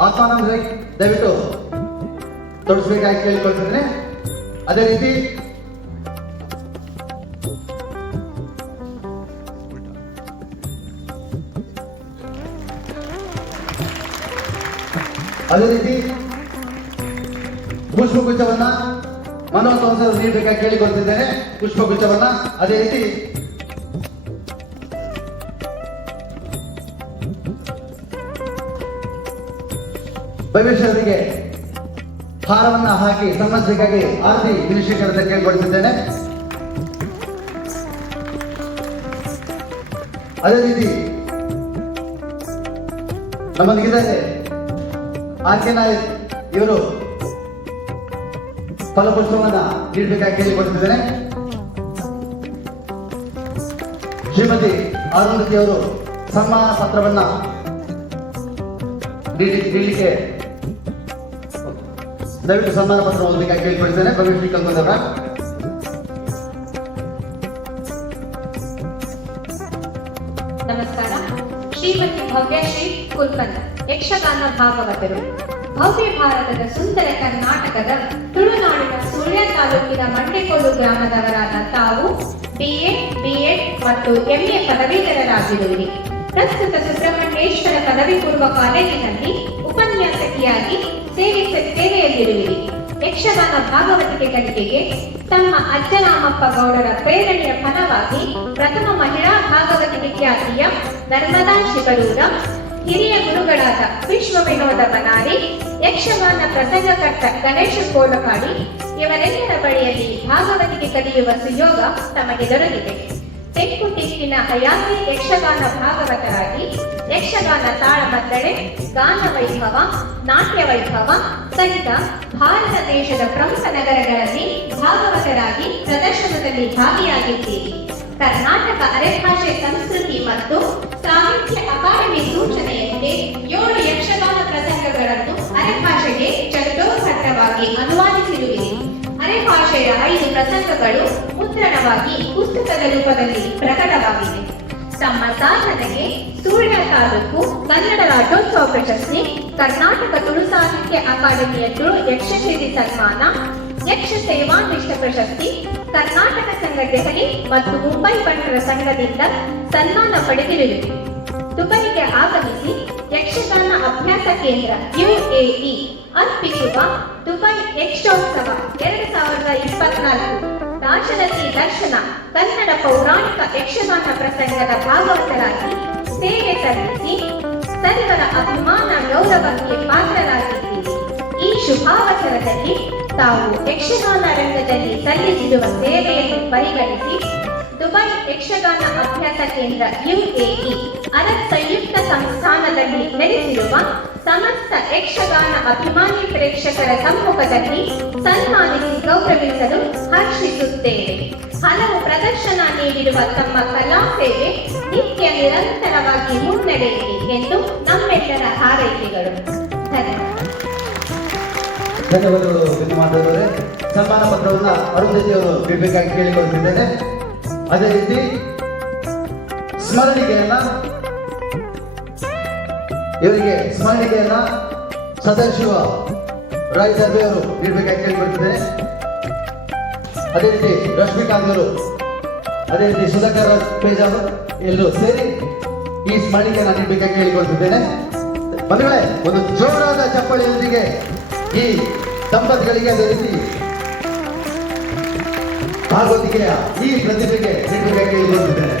ಪುಷ್ಪವನ್ನ ಆತ್ಮಾನಂದ ರೈ ದಯವಿಟ್ಟು ತೊಡಸ್ಬೇಕಾಗಿ ಕೇಳಿಕೊಳ್ತಿದ್ದೇನೆ. ಅದೇ ರೀತಿ ಅದೇ ರೀತಿ ಪುಷ್ಪಗುಚ್ಛವನ್ನ ಮನೋಹರ್ ನೀಡಬೇಕಾಗಿ ಕೇಳಿಕೊಳ್ತಿದ್ದೇನೆ ಪುಷ್ಪಗುಚ್ಛವನ್ನ ಅದೇ ರೀತಿ ಭವಿಷ್ಯವರಿಗೆ ಭಾರವನ್ನು ಹಾಕಿ ಸಮಸ್ಯೆಗಾಗಿ ಆರತಿ ದಿನಶೇಖರ್ ಅಂತ ಕೇಳಿಕೊಳ್ತಿದ್ದೇನೆ ಅದೇ ರೀತಿ ನಮ್ಮೊಂದಿಗಿದ್ದಾರೆ ಆರ್ ಕೆ ನಾಯಕ್ ಇವರು ಫಲಪುಷ್ಪವನ್ನ ನೀಡಬೇಕಾಗಿ ಕೇಳಿಕೊಡ್ತಿದ್ದೇನೆ ಶ್ರೀಮತಿ ಅರುಂಧತಿ ಅವರು ಸನ್ಮಾನ ಪತ್ರವನ್ನ ನೀಡಿ ನೀಡಲಿಕ್ಕೆ ದಯವಿಟ್ಟು ಸನ್ಮಾನ ಪತ್ರ ಓದಬೇಕಾಗಿ ಕೇಳಿಕೊಳ್ತೇನೆ ಭವಿಷ್ಯ ಕಲ್ಕೊಂಡವರ ನಮಸ್ಕಾರ. ಶ್ರೀಮತಿ ಭವ್ಯಶ್ರೀ ಯಕ್ಷಗಾನ ಭಾಗವತರು. ಭವ್ಯ ಭಾರತದ ಸುಂದರ ಕರ್ನಾಟಕದ ತುಳುನಾಡಿನ ಸುಳ್ಯ ತಾಲೂಕಿನ ಮಂಡೆಕೋಲು ಗ್ರಾಮದವರಾದ ತಾವು ಬಿಎ ಬಿಎಡ್ ಮತ್ತು ಎಂಎ ಪದವೀಧರರಾಗಿರುವಿರಿ. ಪ್ರಸ್ತುತ ಸುಬ್ರಹ್ಮಣ್ಯೇಶ್ವರ ಪದವಿ ಪೂರ್ವ ಕಾಲೇಜಿನಲ್ಲಿ ಉಪನ್ಯಾಸಕಿಯಾಗಿ ಸೇವೆ ಸೇವೆಯಲ್ಲಿರುವಿರಿ. ಯಕ್ಷಗಾನ ಭಾಗವತಿಕೆ ಕಲಿಕೆಗೆ ತಮ್ಮ ಅಜ್ಜರಾಮಪ್ಪ ಗೌಡರ ಪ್ರೇರಣೆಯ ಫಲವಾಗಿ ಪ್ರಥಮ ಮಹಿಳಾ ಭಾಗವತಿಕೆ ಖ್ಯಾತಿಯ ನರ್ಮದಾ ಶಿವರೂರ ಹಿರಿಯ ಗುರುಗಳಾದ ವಿಶ್ವ ವಿನೋದ ಬನಾರಿ ಯಕ್ಷಗಾನ ಪ್ರಸಂಗಕರ್ತ ಗಣೇಶ ಕೋಲಕಾಡಿ ಇವರೆಲ್ಲರ ಬಳಿಯಲ್ಲಿ ಭಾಗವತಿಕೆ ಕಲಿಯುವ ಸುಯೋಗ ತಮಗೆ ದೊರೆತಿದೆ ತೆಕ್ಕುಟಿಕ್ಕಿನ ಹಯಾತಿ ಯಕ್ಷಗಾನ ಭಾಗವತರಾಗಿ ಯಕ್ಷಗಾನ ತಾಳಮದ್ದಳೆ ಗಾನ ವೈಭವ, ನಾಟ್ಯ ವೈಭವ ಸಹಿತ ಭಾರತ ದೇಶದ ಪ್ರಮುಖ ನಗರಗಳಲ್ಲಿ ಭಾಗವತರಾಗಿ ಪ್ರದರ್ಶನದಲ್ಲಿ ಭಾಗಿಯಾಗಿದ್ದೀರಿ. ಕರ್ನಾಟಕ ಅರೆಭಾಷೆ ಸಂಸ್ಕೃತಿ ಮತ್ತು ಸಾಹಿತ್ಯ ಅಕಾಡೆಮಿ ಸೂಚನೆಯಂತೆ ಏಳು ಯಕ್ಷಗಾನ ಪ್ರಸಂಗಗಳನ್ನು ಅರೆಭಾಷೆಗೆ ಚಟ್ಟೋಪಟ್ಟವಾಗಿ ಅನುವಾದಿಸಿರುವಿರಿ ಅರೆಭಾಷೆಯ ಐದು ಪ್ರಸಂಗಗಳು ಮುದ್ರಣವಾಗಿ ಪುಸ್ತಕದ ರೂಪದಲ್ಲಿ ಪ್ರಕಟವಾಗಿದೆ ತಮ್ಮ ಸಾಧನೆಗೆ ಸೂರ್ಯ ತಾಲೂಕು ಕನ್ನಡ ರಾಜ್ಯೋತ್ಸವ ಪ್ರಶಸ್ತಿ ಕರ್ನಾಟಕ ತುಳು ಸಾಹಿತ್ಯ ಅಕಾಡೆಮಿಯ ತುಳು ಯಕ್ಷಶಿಲ್ಪಿ ಸನ್ಮಾನ, ಯಕ್ಷ ಸೇವಾನಿಷ್ಠ ಪ್ರಶಸ್ತಿ, ಕರ್ನಾಟಕ ಸಂಘ ದೆಹಲಿ ಮತ್ತು ಮುಂಬೈ ಬಂಟರ ಸಂಘದಿಂದ ಸನ್ಮಾನ ಪಡೆದಿರುವೆ. ದುಬೈಗೆ ಆಗಮಿಸಿ ಯಕ್ಷಗಾನ ಅಭ್ಯಾಸ ಕೇಂದ್ರ ಯುಎಇ ಅರ್ಪಿಸುವ ದುಬೈ ಯಕ್ಷೋತ್ಸವ ಎರಡು ಸಾವಿರದ ಇಪ್ಪತ್ನಾಲ್ಕು. ರಾಜರಥಿ ದರ್ಶನ. ಕನ್ನಡ ಪೌರಾಣಿಕ ಯಕ್ಷಗಾನ ಪ್ರಸಂಗದ ಭಾಗವತರಾಗಿ ಸೇವೆ ಸಲ್ಲಿಸಿ, ಸರ್ವರ ಅಭಿಮಾನ ಗೌರವಕ್ಕೆ ಪಾತ್ರರಾಗಿದ್ದೀರಿ. ಈ ಶುಭಾವಸರದಲ್ಲಿ ತಾವು ಯಕ್ಷಗಾನ ರಂಗದಲ್ಲಿ ಸಲ್ಲಿಸಿರುವ ಸೇವೆಯನ್ನು ಪರಿಗಣಿಸಿ, ದುಬೈ ಯಕ್ಷಗಾನ ಅಭ್ಯಾಸ ಕೇಂದ್ರ ಯುಎಇ ಅರಬ್ ಸಂಯುಕ್ತ ಸಂಸ್ಥಾನದಲ್ಲಿ ನೆಲೆಸಿರುವ ಸಮಸ್ತ ಯಕ್ಷಗಾನ ಅಭಿಮಾನಿ ಪ್ರೇಕ್ಷಕರ ಸಮ್ಮುಖದಲ್ಲಿ ಸನ್ಮಾನಿಸಿ ಗೌರವಿಸಲು ಹರ್ಷಿಸುತ್ತೇವೆ ಹಲವು ಪ್ರದರ್ಶನ ನೀಡಿರುವ ತಮ್ಮ ಕಲಾ ಸೇವೆ ನಿತ್ಯ ನಿರಂತರವಾಗಿ ಮುನ್ನಡೆಯಲಿ ಎಂದು ನಮ್ಮೆಲ್ಲರ ಹಾರೈಕೆಗಳು. ಧನ್ಯವಾದ. ಧನ್ಯವಾದಗಳು ಸನ್ಮಾನ ಪತ್ರವನ್ನ ಅರುಂಧತಿ ಅವರು ನೀಡಬೇಕಾಗಿ ಕೇಳಿಕೊಳ್ತಿದ್ದೇನೆ ಅದೇ ರೀತಿ ಸ್ಮರಣಿಕೆಯನ್ನ ಇವರಿಗೆ ಸ್ಮರಣಿಕೆಯನ್ನ ಸದಾಶಿವ ರಾಯ್ ಸರ್ವೆ ಅವರು ನೀಡಬೇಕಾಗಿ ಕೇಳಿಕೊಳ್ತಿದ್ದೇನೆ ಅದೇ ರೀತಿ ಅವರು ಅದೇ ರೀತಿ ಸುಧಾಕರ್ ಪೇಜಾವ್ ಎಲ್ಲರೂ ಸೇರಿ ಈ ಸ್ಮರಣಿಕೆಯನ್ನು ನೀಡಬೇಕಾಗಿ ಕೇಳಿಕೊಳ್ತಿದ್ದೇನೆ. ಮದುವೆ ಒಂದು ಜೋರಾದ ಚಪ್ಪಳಿಯೊಂದಿಗೆ ಈ ದಂಪತಿಗಳಿಗೆ ಅದೇ ರೀತಿ ಭಾಗವತಿಕೆಯ ಈ ಪ್ರತಿಭೆಗೆ ನೀಡಬೇಕಾಗಿ ಕೇಳಿಕೊಳ್ತಿದ್ದೇನೆ.